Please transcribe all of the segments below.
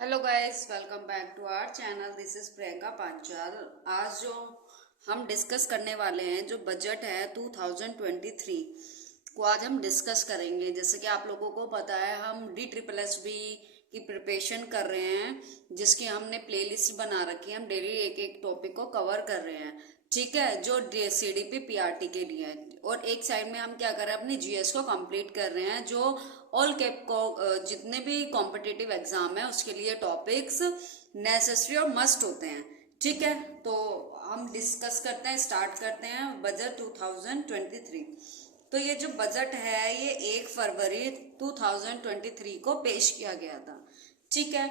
Hello guys, welcome back to our channel. This is Priyanka Panchal. आज जो हम डिस्कस करने वाले हैं, जो बजट है 2023 को आज हम डिस्कस करेंगे। जैसे कि आप लोगों को पता है, हम DSSB की प्रिपरेशन कर रहे हैं, जिसकी हमने प्लेलिस्ट बना रखी है। हम डेली एक एक टॉपिक को कवर कर रहे हैं, ठीक है, जो CDP PRT के लिए है। और एक साइड में हम क्या कर रहे हैं, अपनी GS को कंप्लीट कर रहे हैं, जो ऑल कैप को जितने भी कॉम्पिटिटिव एग्जाम है उसके लिए टॉपिक्स नेसेसरी और मस्ट होते हैं, ठीक है। तो हम डिस्कस करते हैं, स्टार्ट करते हैं बजट 2023। तो ये जो बजट है, ये 1 फरवरी 2023 को पेश किया गया था, ठीक है।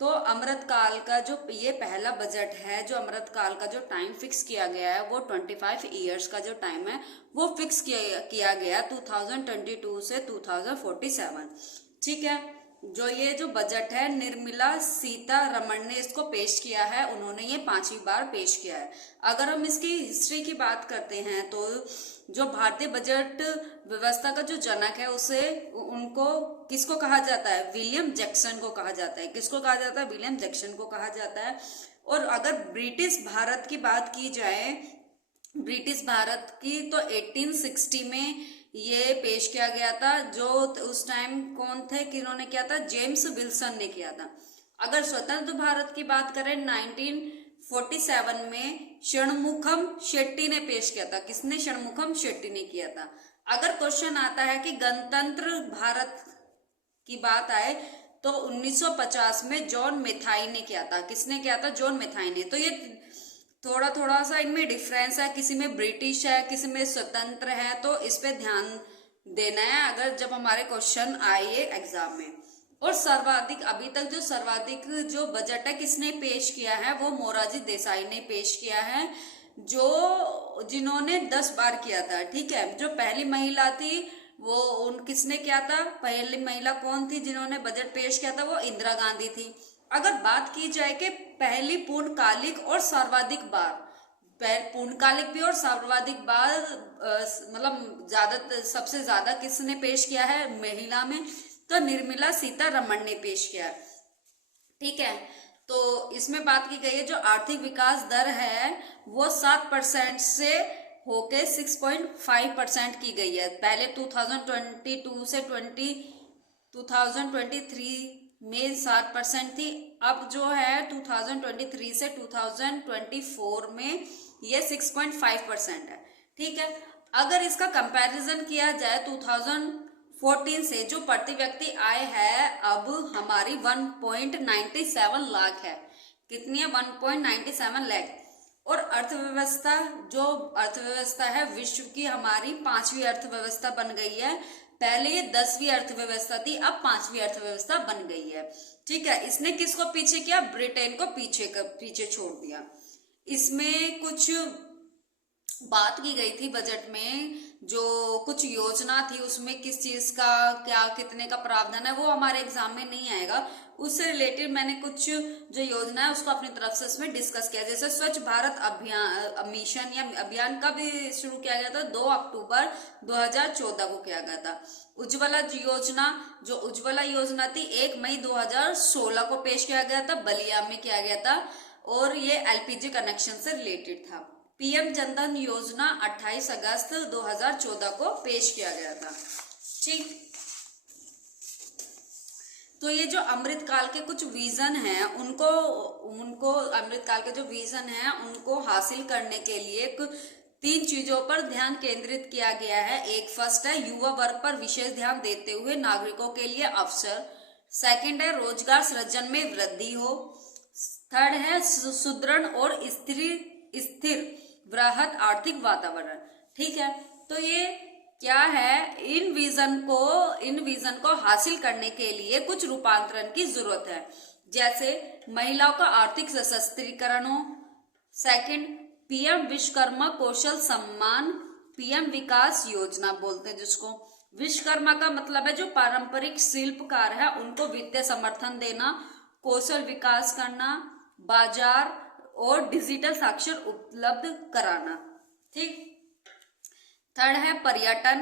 तो अमृतकाल का जो ये पहला बजट है, जो अमृतकाल का जो टाइम फिक्स किया गया है, वो 25 ईयर्स का जो टाइम है वो फिक्स किया गया 2022 से 2047, ठीक है। जो बजट है, निर्मला सीतारमण ने इसको पेश किया है। उन्होंने ये 5वीं बार पेश किया है। अगर हम इसकी हिस्ट्री की बात करते हैं, तो जो भारतीय बजट व्यवस्था का जो जनक है, उसे उनको किसको कहा जाता है? विलियम जैक्सन को कहा जाता है। किसको कहा जाता है? विलियम जैक्सन को कहा जाता है। और अगर ब्रिटिश भारत की बात की जाए, ब्रिटिश भारत की, तो 1860 में ये पेश किया गया था। जो उस टाइम कौन थे, किन्होंने किया था? जेम्स विल्सन ने किया था। अगर स्वतंत्र भारत की बात करें, 1947 में षणमुखम शेट्टी ने पेश किया था। किसने? षणमुखम शेट्टी ने किया था। अगर क्वेश्चन आता है कि गणतंत्र भारत की बात आए, तो 1950 में जॉन मेथाई ने किया था। किसने किया था? जॉन मेथाई ने। तो ये थोड़ा थोड़ा सा इनमें डिफरेंस है, किसी में ब्रिटिश है, किसी में स्वतंत्र है, तो इस पे ध्यान देना है अगर जब हमारे क्वेश्चन आए एग्जाम में। और सर्वाधिक, अभी तक जो सर्वाधिक जो बजट है किसने पेश किया है, वो मोरारजी देसाई ने पेश किया है, जिन्होंने 10 बार किया था, ठीक है। जो पहली महिला थी, वो किसने किया था? पहली महिला कौन थी जिन्होंने बजट पेश किया था? वो इंदिरा गांधी थी। अगर बात की जाए कि पहली पूर्णकालिक और सर्वाधिक बार, पूर्णकालिक भी और सर्वाधिक बार, मतलब ज्यादा, सबसे ज्यादा किसने पेश किया है महिला में? तो निर्मला सीतारमण ने पेश किया, ठीक है। तो इसमें बात की गई है, जो आर्थिक विकास दर है वो 7% से होके 6.5% की गई है। पहले 2022 से 2023 में 7% थी। अब जो है 2023 से 2024 में ये 6.5% है, ठीक है। अगर इसका कंपैरिजन किया जाए 2014 से, जो प्रति व्यक्ति आय है अब हमारी 1.97 लाख है। कितनी है? 1.97 लाख। और अर्थव्यवस्था, जो अर्थव्यवस्था है विश्व की, हमारी 5वीं अर्थव्यवस्था बन गई है। पहले ये 10वीं अर्थव्यवस्था थी, अब 5वीं अर्थव्यवस्था बन गई है, ठीक है। इसने किसको पीछे किया? ब्रिटेन को पीछे छोड़ दिया। इसमें कुछ बात की गई थी बजट में, जो कुछ योजना थी, उसमें किस चीज का क्या, कितने का प्रावधान है, वो हमारे एग्जाम में नहीं आएगा। उससे रिलेटेड मैंने कुछ जो योजना है उसको अपनी तरफ से इसमें डिस्कस किया। जैसे स्वच्छ भारत अभियान, मिशन या अभियान का भी शुरू किया गया था, 2 अक्टूबर 2014 को किया गया था। उज्ज्वला योजना, जो उज्ज्वला योजना थी, 1 मई 2016 को पेश किया गया था, बलिया में किया गया था, और ये LPG कनेक्शन से रिलेटेड था। PM जनधन योजना 28 अगस्त 2014 को पेश किया गया था, ठीक। तो ये जो अमृतकाल के कुछ विजन हैं, उनको अमृतकाल के जो विजन हैं उनको हासिल करने के लिए 3 चीजों पर ध्यान केंद्रित किया गया है। एक, फर्स्ट है युवा वर्ग पर विशेष ध्यान देते हुए नागरिकों के लिए अवसर। सेकंड है रोजगार सृजन में वृद्धि हो। थर्ड है सुदृढ़ और स्थिर वृहद आर्थिक वातावरण, ठीक है। तो ये क्या है? इन विजन को हासिल करने के लिए कुछ रूपांतरण की जरूरत है। जैसे महिलाओं का आर्थिक सशक्तिकरण हो। सेकंड, PM विश्वकर्मा कौशल सम्मान, PM विकास योजना बोलते हैं जिसको। विश्वकर्मा का मतलब है जो पारंपरिक शिल्पकार है, उनको वित्तीय समर्थन देना, कौशल विकास करना, बाजार और डिजिटल साक्षर उपलब्ध कराना, ठीक। थर्ड है पर्यटन,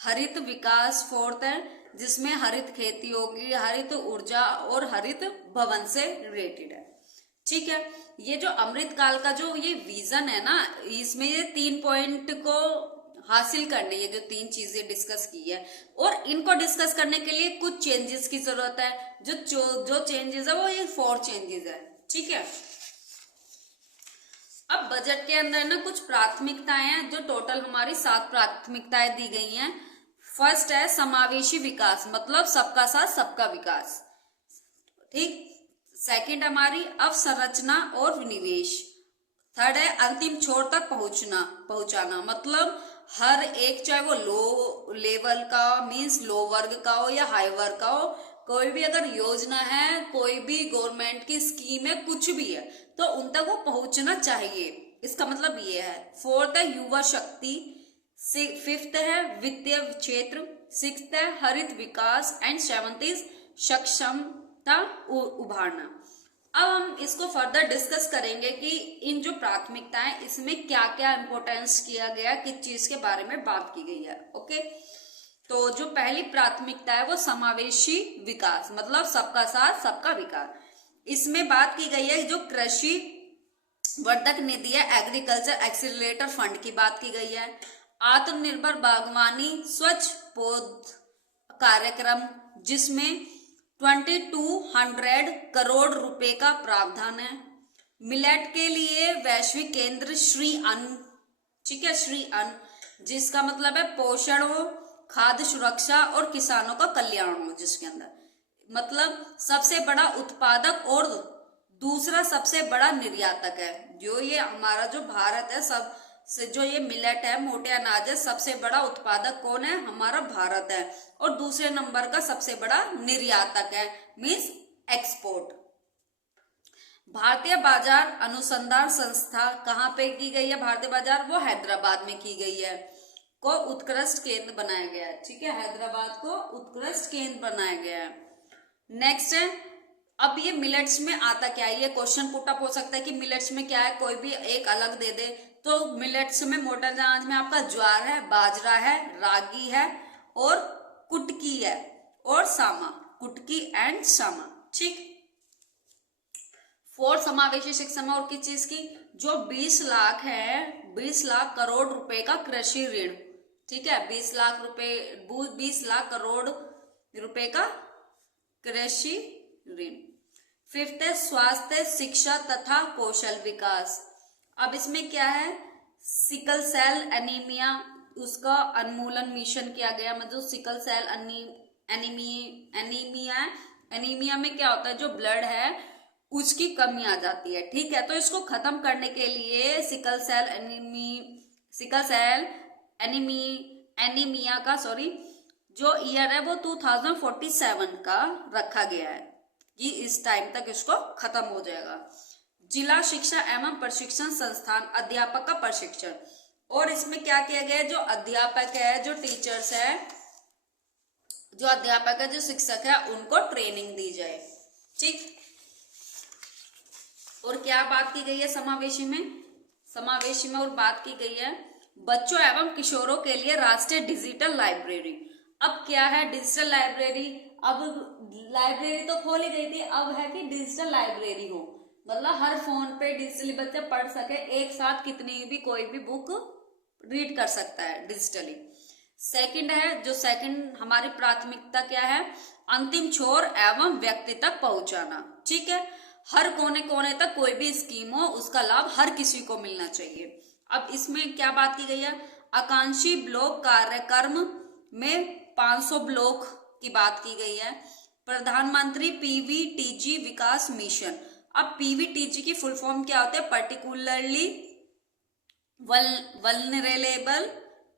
हरित विकास। फोर्थ है जिसमें हरित खेती होगी, हरित ऊर्जा और हरित भवन से रिलेटेड है। ठीक है, ये जो अमृत काल का जो ये विजन है ना, इसमें ये 3 पॉइंट को हासिल करने, ये जो 3 चीजें डिस्कस की है, और इनको डिस्कस करने के लिए कुछ चेंजेस की जरूरत है। जो चेंजेस है वो ये 4 चेंजेस है। ठीक है, अब बजट के अंदर ना कुछ प्राथमिकताएं हैं, जो टोटल हमारी 7 प्राथमिकताएं दी गई हैं। फर्स्ट है समावेशी विकास, मतलब सबका साथ सबका विकास। ठीक, सेकंड हमारी अवसंरचना और विनिवेश। थर्ड है अंतिम छोर तक पहुंचाना, मतलब हर एक, चाहे वो लो लेवल का मीन्स लो वर्ग का हो या हाई वर्ग का हो, कोई भी अगर योजना है, कोई भी गवर्नमेंट की स्कीम है, कुछ भी है, तो उन तक वो पहुंचना चाहिए। इसका मतलब ये है। फोर्थ है युवा शक्ति, फिफ्थ है वित्तीय क्षेत्र, सिक्स्थ है हरित विकास एंड सेवंथ इज सक्षमता उभारना। अब हम इसको फर्दर डिस्कस करेंगे कि इन जो प्राथमिकताएं, इसमें क्या क्या इंपोर्टेंस किया गया, किस चीज के बारे में बात की गई है। ओके, तो जो पहली प्राथमिकता है वो समावेशी विकास, मतलब सबका साथ सबका विकास। इसमें बात की गई है जो कृषि वर्धक निधि है, एग्रीकल्चर एक्सीलरेटर फंड की बात की गई है। आत्मनिर्भर बागवानी स्वच्छ पौध कार्यक्रम, जिसमें 2200 करोड़ रुपए का प्रावधान है। मिलेट के लिए वैश्विक केंद्र श्री अन्न, ठीक है, श्री अन्न, जिसका मतलब है पोषण हो, खाद्य सुरक्षा और किसानों का कल्याण हो, जिसके अंदर मतलब सबसे बड़ा उत्पादक और दूसरा सबसे बड़ा निर्यातक है। जो ये हमारा जो भारत है, सब से जो ये मिलेट है, मोटे अनाज है, सबसे बड़ा उत्पादक कौन है? हमारा भारत है, और दूसरे नंबर का सबसे बड़ा निर्यातक है, मीन्स एक्सपोर्ट। भारतीय बाजार अनुसंधान संस्था कहाँ पे की गई है? भारतीय बाजार वो हैदराबाद में की गई है, को उत्कृष्ट केंद्र बनाया गया है। ठीक है, हैदराबाद को उत्कृष्ट केंद्र बनाया गया है। नेक्स्ट है, अब ये मिलेट्स में आता क्या है? ये क्वेश्चन पुट अप हो सकता है कि मिलेट्स में क्या है, कोई भी एक अलग दे दे। तो मिलेट्स में, मोटा अनाज में आपका ज्वार है, बाजरा है, रागी है और कुटकी है और सामा, कुटकी एंड सामा। ठीक, फोर्थ समावेशी शिक्षा और किस चीज की? जो 20 लाख है, 20 लाख करोड़ रुपए का कृषि ऋण। ठीक है, 20 लाख रुपए, 20 लाख करोड़ रुपए का कृषि ऋण। फिफ्थ है स्वास्थ्य शिक्षा तथा कौशल विकास। अब इसमें क्या है? सिकल सेल एनीमिया, उसका उन्मूलन मिशन किया गया। मतलब सिकल सेल एनीमिया में क्या होता है? जो ब्लड है उसकी कमी आ जाती है। ठीक है, तो इसको खत्म करने के लिए सिकल सेल एनीमिया का जो ईयर है वो 2047 का रखा गया है कि इस टाइम तक इसको खत्म हो जाएगा। जिला शिक्षा एवं प्रशिक्षण संस्थान, अध्यापक का प्रशिक्षण। और इसमें क्या किया गया है? जो अध्यापक है, जो टीचर्स है, जो अध्यापक है, जो शिक्षक है, उनको ट्रेनिंग दी जाए। ठीक, और क्या बात की गई है समावेशी में और बात की गई है बच्चों एवं किशोरों के लिए राष्ट्रीय डिजिटल लाइब्रेरी। अब क्या है डिजिटल लाइब्रेरी? अब लाइब्रेरी तो खोली गई थी, अब है कि डिजिटल लाइब्रेरी हो, मतलब हर फोन पे डिजिटली बच्चे पढ़ सके, एक साथ कितनी भी कोई भी बुक रीड कर सकता है डिजिटली। सेकंड है, जो सेकंड हमारी प्राथमिकता क्या है? अंतिम छोर एवं व्यक्ति तक पहुंचाना। ठीक है, हर कोने कोने तक कोई भी स्कीम हो, उसका लाभ हर किसी को मिलना चाहिए। अब इसमें क्या बात की गई है? आकांक्षी ब्लॉक कार्यक्रम में 500 ब्लॉक की बात की गई है। प्रधानमंत्री पीवीटीजी विकास मिशन। अब पीवीटीजी की फुल फॉर्म क्या होती है? Particularly vulnerable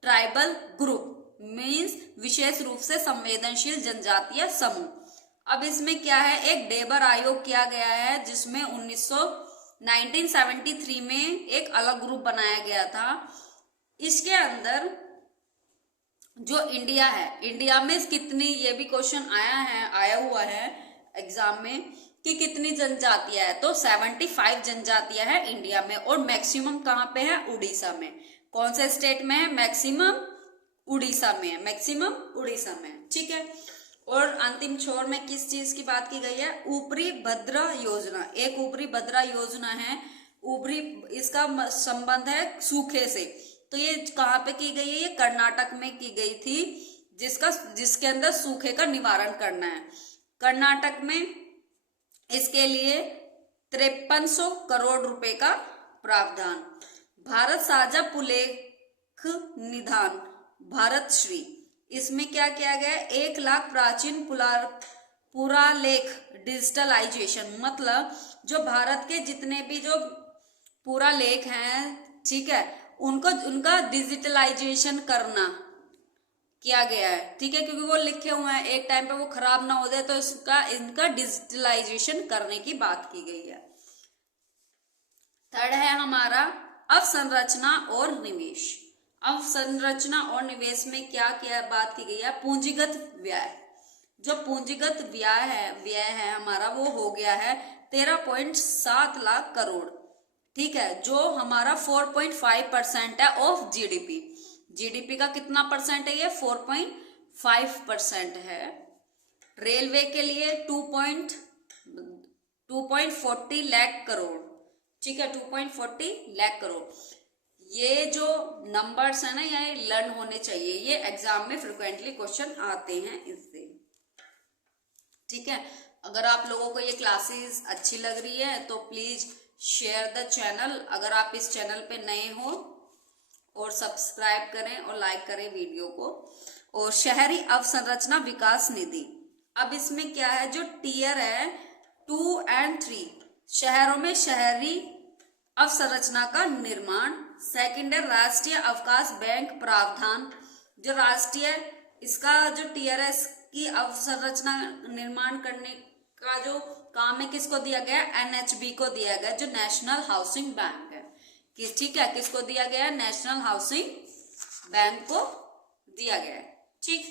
tribal group, means विशेष रूप से संवेदनशील जनजातीय समूह। अब इसमें क्या है? एक डेबर आयोग किया गया है, जिसमें 1973 में एक अलग ग्रुप बनाया गया था। इसके अंदर जो इंडिया है, इंडिया में कितनी, ये भी क्वेश्चन आया हुआ है एग्जाम में कि कितनी जनजातियां है? तो 75 जनजातियां है इंडिया में, और मैक्सिमम कहाँ पे है? उड़ीसा में। कौन से स्टेट में है? मैक्सिमम उड़ीसा में है, मैक्सिमम उड़ीसा में। ठीक है, और अंतिम छोर में किस चीज की बात की गई है? ऊपरी भद्रा योजना। एक ऊपरी भद्रा योजना है, ऊपरी, इसका संबंध है सूखे से। तो ये कहाँ पे की गई है? ये कर्नाटक में की गई थी, जिसके अंदर सूखे का निवारण करना है। कर्नाटक में इसके लिए 5300 करोड़ रुपए का प्रावधान। भारत साझा पुलेख निधान, भारत श्री, इसमें क्या किया गया? 1 लाख प्राचीन पुरालेख डिजिटलाइजेशन, मतलब जो भारत के जितने भी जो पुरालेख हैं, ठीक है, उनका डिजिटलाइजेशन करना किया गया है, ठीक है, क्योंकि वो लिखे हुए हैं, एक टाइम पे वो खराब ना हो जाए, तो इनका डिजिटलाइजेशन करने की बात की गई है। थर्ड है हमारा अवसंरचना और निवेश। अवसंरचना और निवेश में क्या बात की गई है? पूंजीगत व्यय। जो पूंजीगत व्यय है हमारा, वो हो गया है 13.7 लाख करोड़, ठीक है, जो हमारा 4.5% है ऑफ जीडीपी। जीडीपी का कितना परसेंट है? ये 4.5% है। रेलवे के लिए 2.40 लाख करोड़, ठीक है, 2.40 लाख करोड़। ये जो नंबर्स है ना, ये लर्न होने चाहिए, ये एग्जाम में फ्रिक्वेंटली क्वेश्चन आते हैं इससे, ठीक है। अगर आप लोगों को ये क्लासेस अच्छी लग रही है तो प्लीज शेयर द चैनल। अगर आप इस चैनल पे नए हो, और सब्सक्राइब करें और लाइक करें वीडियो को। और शहरी अवसंरचना विकास निधि, अब इसमें क्या है? जो टीयर है 2 और 3, शहरों में शहरी अवसंरचना का निर्माण। सेकंड है राष्ट्रीय अवकाश बैंक प्रावधान, जो राष्ट्रीय इसका जो टीयर है, इसकी अवसंरचना निर्माण करने का जो काम है किसको दिया गया? एनएचबी को दिया गया, जो नेशनल हाउसिंग बैंक है। ठीक है, किसको दिया गया? नेशनल हाउसिंग बैंक को दिया गया है, ठीक।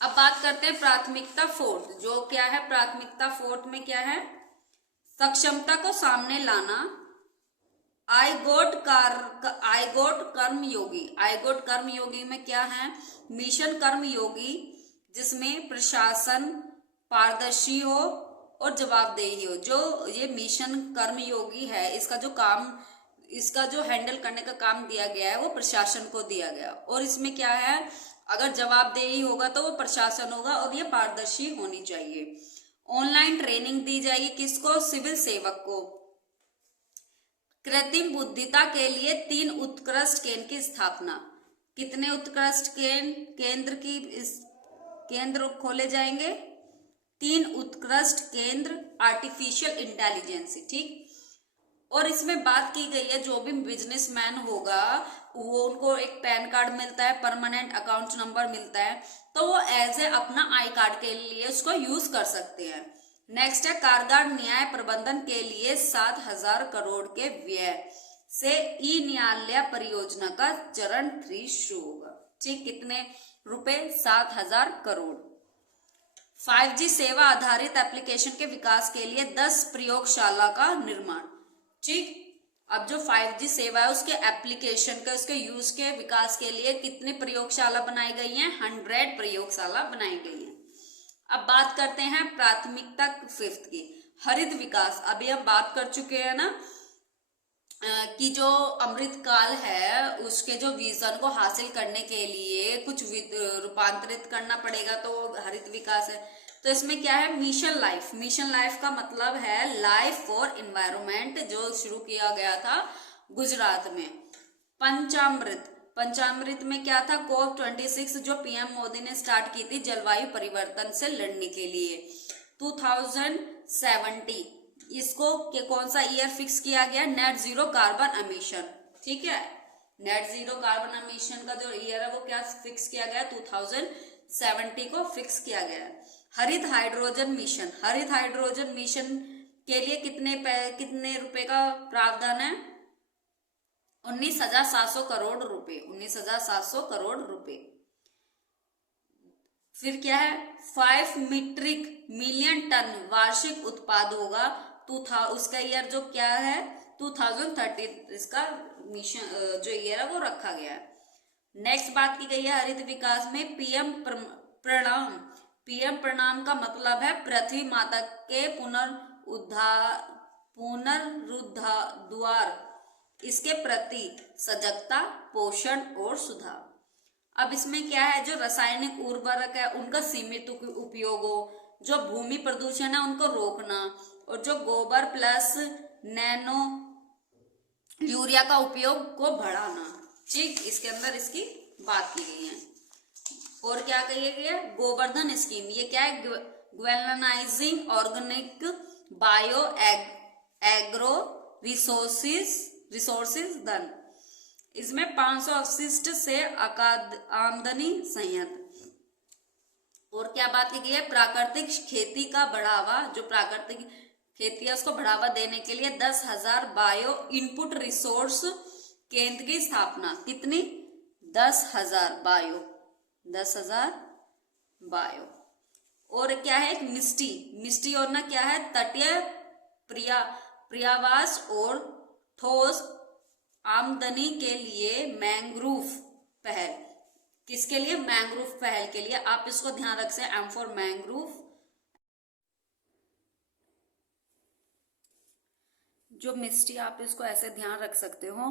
अब बात करते हैं प्राथमिकता 4, जो क्या है? प्राथमिकता 4 में क्या है? सक्षमता को सामने लाना। आईगोट कर्मयोगी। आईगोट कर्मयोगी में क्या है? मिशन कर्मयोगी, जिसमें प्रशासन पारदर्शी हो और जवाबदेही हो। जो ये मिशन कर्मयोगी है, इसका जो हैंडल करने का काम दिया गया है वो प्रशासन को दिया गया। और इसमें क्या है? अगर जवाबदेही होगा तो वो प्रशासन होगा, और ये पारदर्शी होनी चाहिए। ऑनलाइन ट्रेनिंग दी जाएगी किसको? सिविल सेवक को। कृत्रिम बुद्धिमत्ता के लिए 3 उत्कृष्ट केंद्र की स्थापना। कितने उत्कृष्ट केंद्र खोले जाएंगे? 3 उत्कृष्ट केंद्र आर्टिफिशियल इंटेलिजेंस, ठीक। और इसमें बात की गई है, जो भी बिजनेसमैन होगा वो, उनको एक पैन कार्ड मिलता है, परमानेंट अकाउंट नंबर मिलता है, तो वो एज ए अपना आई कार्ड के लिए उसको यूज कर सकते हैं। नेक्स्ट है कारगर न्याय प्रबंधन के लिए 7,000 करोड़ के व्यय से ई न्यायालय परियोजना का चरण 3 शुरू होगा, ठीक। कितने रुपए? 7,000 करोड़। 5G सेवा आधारित एप्लीकेशन के विकास के लिए 10 प्रयोगशाला का निर्माण, ठीक। अब जो 5G सेवा है उसके एप्लीकेशन का, उसके यूज के विकास के लिए कितनी प्रयोगशाला बनाई गई हैं? 100 प्रयोगशाला बनाई गई है। अब बात करते हैं प्राथमिकता 5 की, हरित विकास। अभी हम बात कर चुके हैं ना कि जो अमृत काल है उसके जो विजन को हासिल करने के लिए कुछ रूपांतरित करना पड़ेगा, तो हरित विकास है। तो इसमें क्या है? Mission life. मिशन लाइफ का मतलब है लाइफ फॉर एनवायरनमेंट, जो शुरू किया गया था गुजरात में। पंचामृत में क्या था? COP26, जो पीएम मोदी ने स्टार्ट की थी जलवायु परिवर्तन से लड़ने के लिए 2070। इसको कौन सा ईयर फिक्स किया गया? नेट जीरो कार्बन एमिशन, ठीक है। नेट जीरो कार्बन एमिशन का जो ईयर है वो क्या फिक्स किया गया? 2070 को फिक्स किया गया है। हरित हाइड्रोजन मिशन। हरित हाइड्रोजन मिशन के लिए कितने रुपए का प्रावधान है? 19,700 करोड़ रुपए। 19,700 करोड़ रुपए। फिर क्या है? 5 मीट्रिक मिलियन टन वार्षिक उत्पाद होगा। उसका ईयर जो क्या है? 2030 इसका मिशन जो ईयर है वो रखा गया है। नेक्स्ट बात की गई है हरित विकास में पीएम प्रणाम। पीएम प्रणाम का मतलब है पृथ्वी माता के पुनरुद्धार, इसके प्रति सजगता, पोषण और सुधार। अब इसमें क्या है, जो रासायनिक उर्वरक है उनका सीमित उपयोग हो, जो भूमि प्रदूषण है उनको रोकना, और जो गोबर प्लस नैनो यूरिया का उपयोग को बढ़ाना। ठीक, इसके अंदर इसकी बात की गई है। और क्या कही गई है, गोवर्धन स्कीम, ये क्या है, ग्वेलनाइजिंग ऑर्गेनिक बायो एग्रो रिसोर्सेज धन, इसमें 500 अवशिष्ट से आमदनी संयंत्र। और क्या बात की गई है, प्राकृतिक खेती का बढ़ावा, जो प्राकृतिक खेती है उसको बढ़ावा देने के लिए 10,000 बायो इनपुट रिसोर्स केंद्र की स्थापना। कितनी, 10,000 बायो। और क्या है, एक मिस्टी और ना क्या है, तटीय पर्यावास और ठोस आमदनी के लिए मैंग्रोव पहल। किसके लिए, मैंग्रोव पहल के लिए। आप इसको ध्यान रख से, एम फॉर मैंग्रोव, जो मिस्टी आप इसको ऐसे ध्यान रख सकते हो,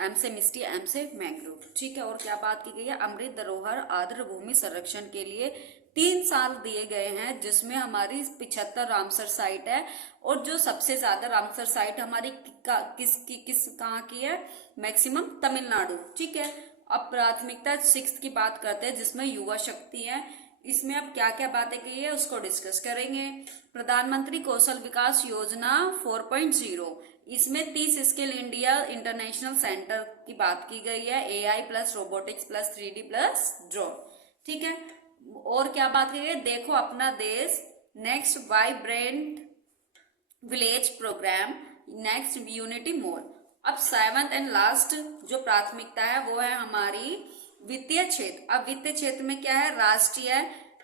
एम से मिस्टी, एम से मैंग्रोव। ठीक है, और क्या बात की गई है, अमृत धरोहर आर्द्र भूमि संरक्षण के लिए 3 साल दिए गए हैं, जिसमें हमारी 75 रामसर साइट है। और जो सबसे ज्यादा रामसर साइट हमारी कहाँ की है, मैक्सिमम तमिलनाडु। ठीक है, अब प्राथमिकता 6 की बात करते हैं, जिसमें युवा शक्ति है। इसमें अब क्या क्या बातें की है उसको डिस्कस करेंगे। प्रधानमंत्री कौशल विकास योजना 4.0, इसमें 30 स्किल इंडिया इंटरनेशनल सेंटर की बात की गई है, AI plus robotics plus 3D plus drone. ठीक है, और क्या बात की गई, देखो अपना देश, next vibrant village programme, next unity mode. अब 7th एंड लास्ट जो प्राथमिकता है वो है हमारी वित्तीय क्षेत्र। अब वित्तीय क्षेत्र में क्या है,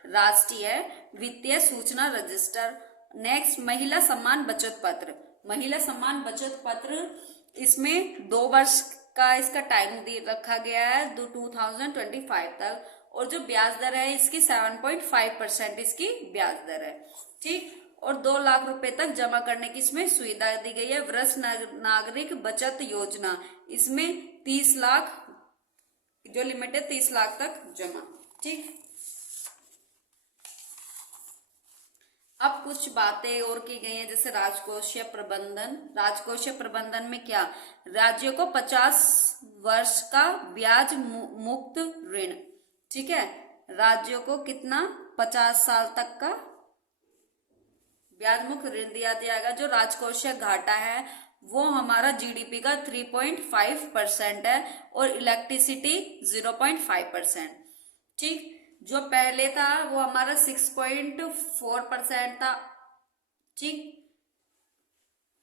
राष्ट्रीय वित्तीय सूचना रजिस्टर। नेक्स्ट महिला सम्मान बचत पत्र, महिला सम्मान बचत पत्र, इसमें 2 वर्ष का इसका टाइम रखा गया है 2025 तक। और जो ब्याज दर है इसकी 7.5% इसकी ब्याज दर है। ठीक, और 2 लाख रुपए तक जमा करने की इसमें सुविधा दी गई है। वरिष्ठ नागरिक बचत योजना, इसमें 30 लाख जो लिमिट है, 30 लाख तक जमा। ठीक, अब कुछ बातें और की गई हैं, जैसे राजकोषीय प्रबंधन। राजकोषीय प्रबंधन में क्या, राज्यों को 50 वर्ष का ब्याज मुक्त ऋण। ठीक है, राज्यों को कितना, 50 साल तक का ब्याज मुक्त ऋण दिया जाएगा। जो राजकोषीय घाटा है वो हमारा GDP का 3.5% है, और इलेक्ट्रिसिटी 0.5%। ठीक, जो पहले था वो हमारा 6.4% था। ठीक,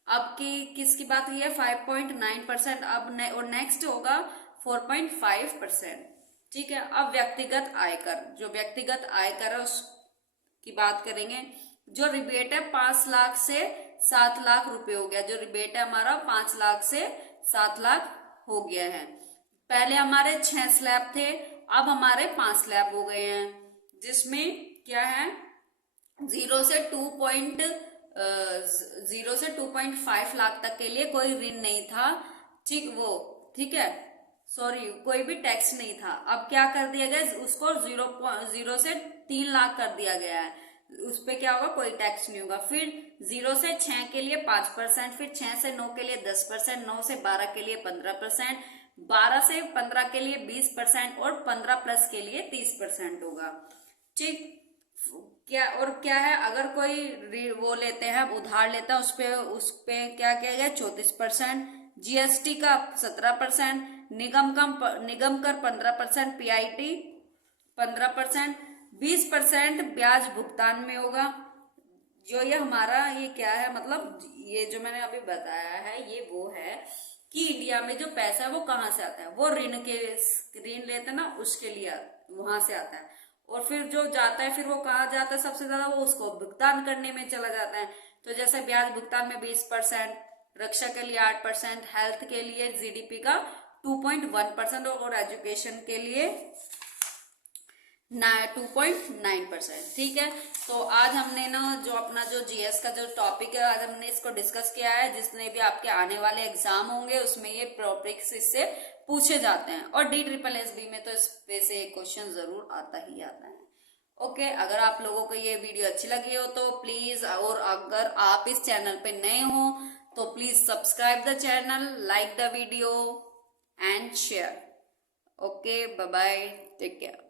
अब की किसकी बात की है, 5.9%। अब और नेक्स्ट होगा 4.5%। ठीक है, अब व्यक्तिगत आयकर, जो व्यक्तिगत आयकर है उसकी बात करेंगे। जो रिबेट है 5 लाख से 7 लाख रुपए हो गया। जो रिबेट है हमारा 5 लाख से 7 लाख हो गया है। पहले हमारे 6 स्लैब थे, अब हमारे 5 स्लैब हो गए हैं, जिसमें क्या है, 0 से 2.5 लाख तक के लिए कोई ऋण नहीं था। ठीक है, सॉरी, कोई भी टैक्स नहीं था। अब क्या कर दिया गया, उसको 0 से 3 लाख कर दिया गया है, उस पे क्या होगा, कोई टैक्स नहीं होगा। फिर 0 से 6 के लिए 5%, फिर 6 से 9 के लिए 10%, 9 से 12 के लिए 15%, 12 से 15 के लिए 20%, और 15 प्लस के लिए 30% होगा। ठीक, क्या है, अगर कोई वो लेते हैं, उधार लेता है, उस पे क्या किया गया, 34%, GST का 17%, निगम कर 15%, PIT 15%, 20% ब्याज भुगतान में होगा। जो ये हमारा ये क्या है, मतलब ये जो मैंने अभी बताया है ये वो है कि इंडिया में जो पैसा है वो कहाँ से आता है, वो ऋण लेते ना, उसके लिए वहां से आता है। और फिर जो जाता है, फिर वो कहाँ जाता है सबसे ज्यादा, वो उसको भुगतान करने में चला जाता है। तो जैसे ब्याज भुगतान में 20%, रक्षा के लिए 8%, हेल्थ के लिए GDP का 2.1%, और एजुकेशन के लिए 2.9%। ठीक है, तो आज हमने ना जो अपना जो जीएस का जो टॉपिक है आज हमने इसको डिस्कस किया है। जितने भी आपके आने वाले एग्जाम होंगे उसमें ये टॉपिक्स इससे पूछे जाते हैं, और DSSB में तो इस पे से एक क्वेश्चन जरूर आता ही आता है। ओके, अगर आप लोगों को ये वीडियो अच्छी लगी हो तो प्लीज, और अगर आप इस चैनल पे नए हो तो please subscribe the channel, like the video and share. Okay, bye bye, take care.